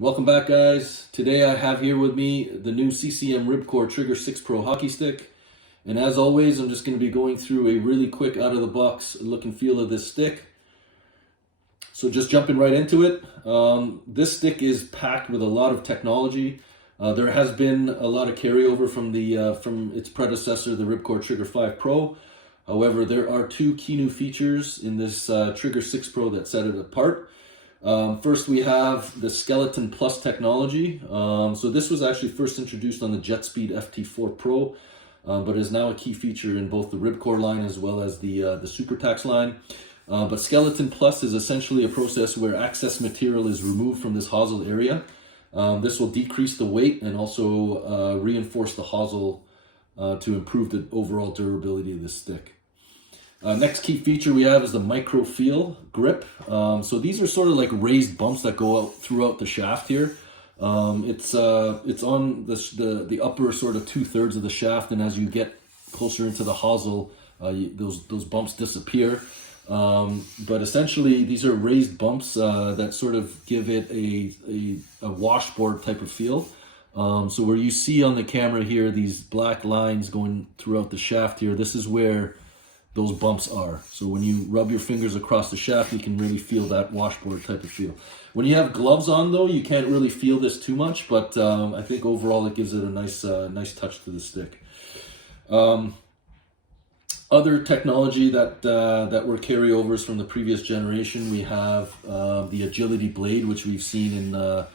Welcome back, guys. Today I have here with me the new CCM Ribcore Trigger 6 Pro hockey stick. And as always, I'm just going to be going through a really quick out-of-the-box look and feel of this stick. So just jumping right into it. This stick is packed with a lot of technology. There has been a lot of carryover from its predecessor, the Ribcore Trigger 5 Pro. However, there are two key new features in this Trigger 6 Pro that set it apart. First, we have the Skeleton Plus technology. So this was actually first introduced on the JetSpeed FT4 Pro, but is now a key feature in both the Ribcore line as well as the SuperTax line. But Skeleton Plus is essentially a process where excess material is removed from this hosel area. This will decrease the weight and also reinforce the hosel to improve the overall durability of the stick. Next key feature we have is the micro feel grip. So these are sort of like raised bumps that go out throughout the shaft here. It's on the upper sort of 2/3 of the shaft, and as you get closer into the hosel, those bumps disappear. But essentially, these are raised bumps that sort of give it a washboard type of feel. So where you see on the camera here these black lines going throughout the shaft here, this is where those bumps are. So when you rub your fingers across the shaft, you can really feel that washboard type of feel. When you have gloves on, though, you can't really feel this too much, but I think overall it gives it a nice touch to the stick. Other technology that were carryovers from the previous generation, we have the agility blade, which we've seen in the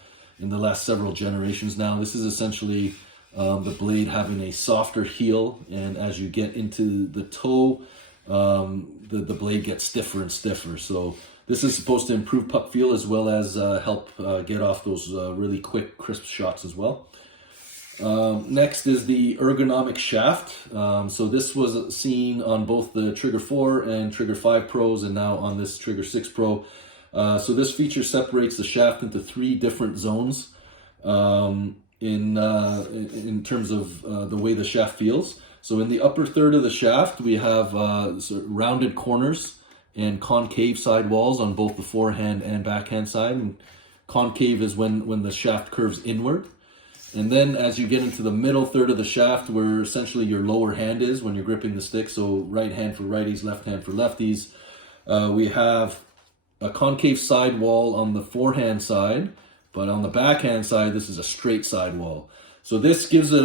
last several generations now. This is essentially the blade having a softer heel, and as you get into the toe, the blade gets stiffer and stiffer. So this is supposed to improve puck feel as well as help get off those really quick, crisp shots as well. Next is the ergonomic shaft. So this was seen on both the Trigger 4 and Trigger 5 Pros, and now on this Trigger 6 Pro. So this feature separates the shaft into 3 different zones in terms of the way the shaft feels. So in the upper third of the shaft, we have sort of rounded corners and concave side walls on both the forehand and backhand side. And concave is when the shaft curves inward. And then as you get into the middle third of the shaft, where essentially your lower hand is when you're gripping the stick, so right hand for righties, left hand for lefties, we have a concave side wall on the forehand side, but on the backhand side, this is a straight side wall. So this gives it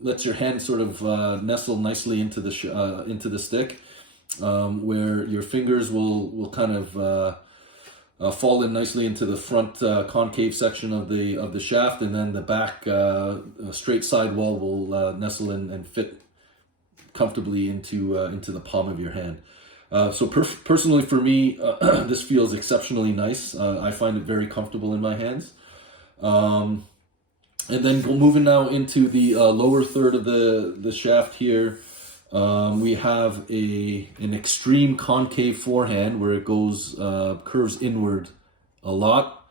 lets your hand sort of nestle nicely into the stick, where your fingers will kind of fall in nicely into the front concave section of the shaft, and then the back straight side wall will nestle in and fit comfortably into the palm of your hand. So personally for me, this feels exceptionally nice. I find it very comfortable in my hands. And then moving now into the lower third of the shaft here, we have an extreme concave forehand where it goes curves inward a lot,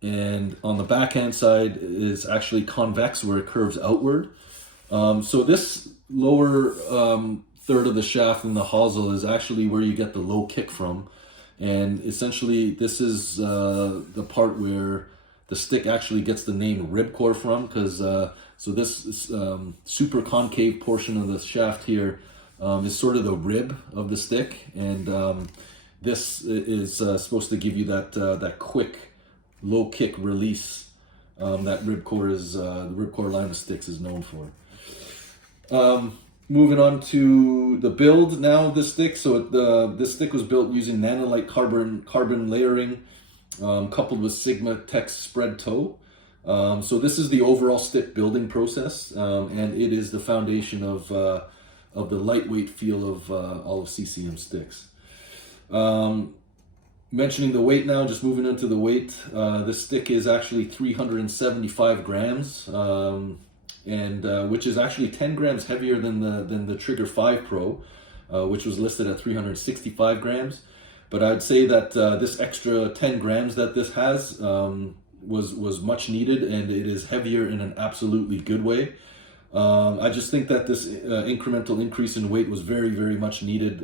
and on the backhand side is actually convex where it curves outward. So this lower third of the shaft in the hosel is actually where you get the low kick from, and essentially this is the part where the stick actually gets the name Ribcore from, because so this super concave portion of the shaft here is sort of the rib of the stick, and this is supposed to give you that quick low kick release that the Ribcore line of sticks is known for. Moving on to the build now of this stick. So this stick was built using nanolite carbon layering, coupled with Sigma Tex spread toe. So this is the overall stick building process, and it is the foundation of the lightweight feel of all of CCM sticks. Mentioning the weight now, just moving into the weight, this stick is actually 375 grams, and which is actually 10 grams heavier than the Trigger 5 Pro, which was listed at 365 grams. But I'd say that this extra 10 grams that this has was much needed, and it is heavier in an absolutely good way. I just think that this incremental increase in weight was very, very much needed,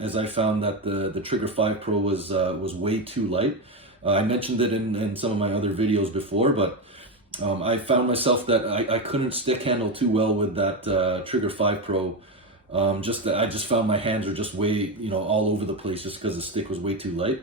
as I found that the Trigger 5 Pro was way too light. I mentioned it in some of my other videos before, but I found myself that I couldn't stick handle too well with that Trigger 5 Pro. Just that I just found my hands are just way, you know, all over the place just because the stick was way too light.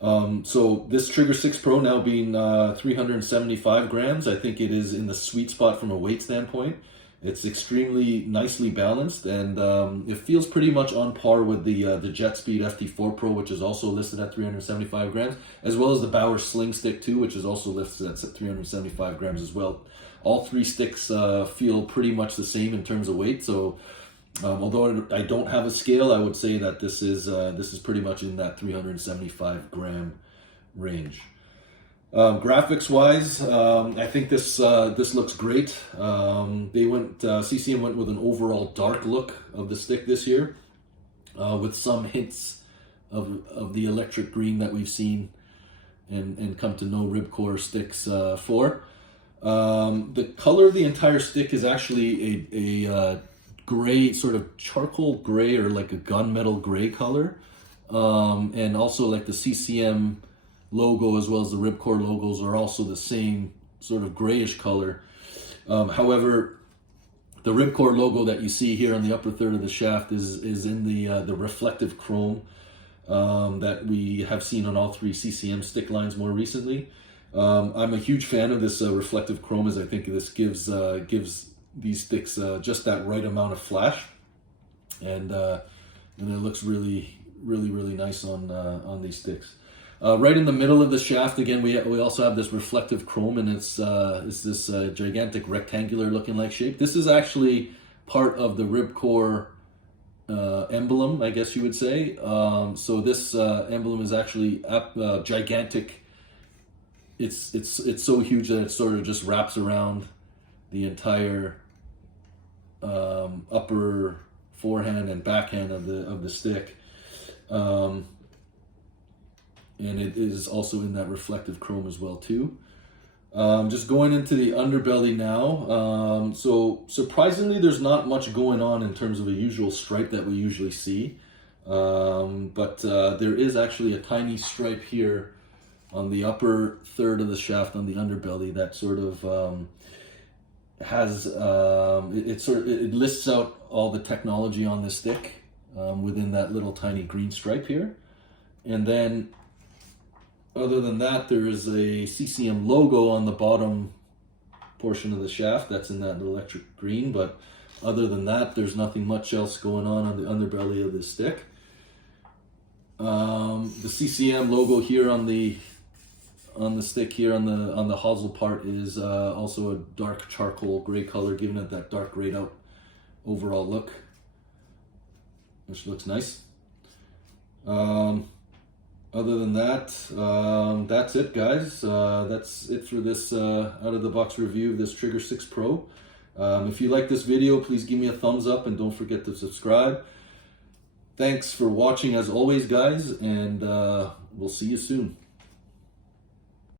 So this Trigger 6 Pro now being 375 grams, I think it is in the sweet spot from a weight standpoint. It's extremely nicely balanced, and it feels pretty much on par with the JetSpeed FT4 Pro, which is also listed at 375 grams, as well as the Bauer Sling Stick 2, which is also listed at 375 grams as well. All three sticks feel pretty much the same in terms of weight, so although I don't have a scale, I would say that this is pretty much in that 375 gram range. Graphics wise, I think this looks great. CCM went with an overall dark look of the stick this year, with some hints of the electric green that we've seen and come to know Ribcore sticks for. The color of the entire stick is actually a gray, sort of charcoal gray or like a gunmetal gray color, and also like the CCM logo as well as the Ribcore logos are also the same sort of grayish color. However, the Ribcore logo that you see here on the upper third of the shaft is in the reflective chrome that we have seen on all three CCM stick lines more recently. I'm a huge fan of this reflective chrome, as I think this gives these sticks just that right amount of flash, and it looks really nice on these sticks. Right in the middle of the shaft, again, we also have this reflective chrome, and it's this gigantic rectangular looking like shape. This is actually part of the Ribcore emblem, I guess you would say. So this emblem is actually gigantic. It's so huge that it sort of just wraps around the entire upper forehand and backhand of the stick. And it is also in that reflective chrome as well too. Just going into the underbelly now. So surprisingly, there's not much going on in terms of a usual stripe that we usually see. But there is actually a tiny stripe here on the upper third of the shaft on the underbelly that sort of has it lists out all the technology on the stick within that little tiny green stripe here. And then other than that, there is a CCM logo on the bottom portion of the shaft that's in that electric green, but other than that, there's nothing much else going on the underbelly of this stick. The CCM logo here on the stick here on the hosel part is also a dark charcoal gray color, giving it that dark grayed out overall look, which looks nice. Other than that, that's it, guys. That's it for this out-of-the-box review of this Trigger 6 Pro. If you like this video, please give me a thumbs up and don't forget to subscribe. Thanks for watching as always, guys, and we'll see you soon.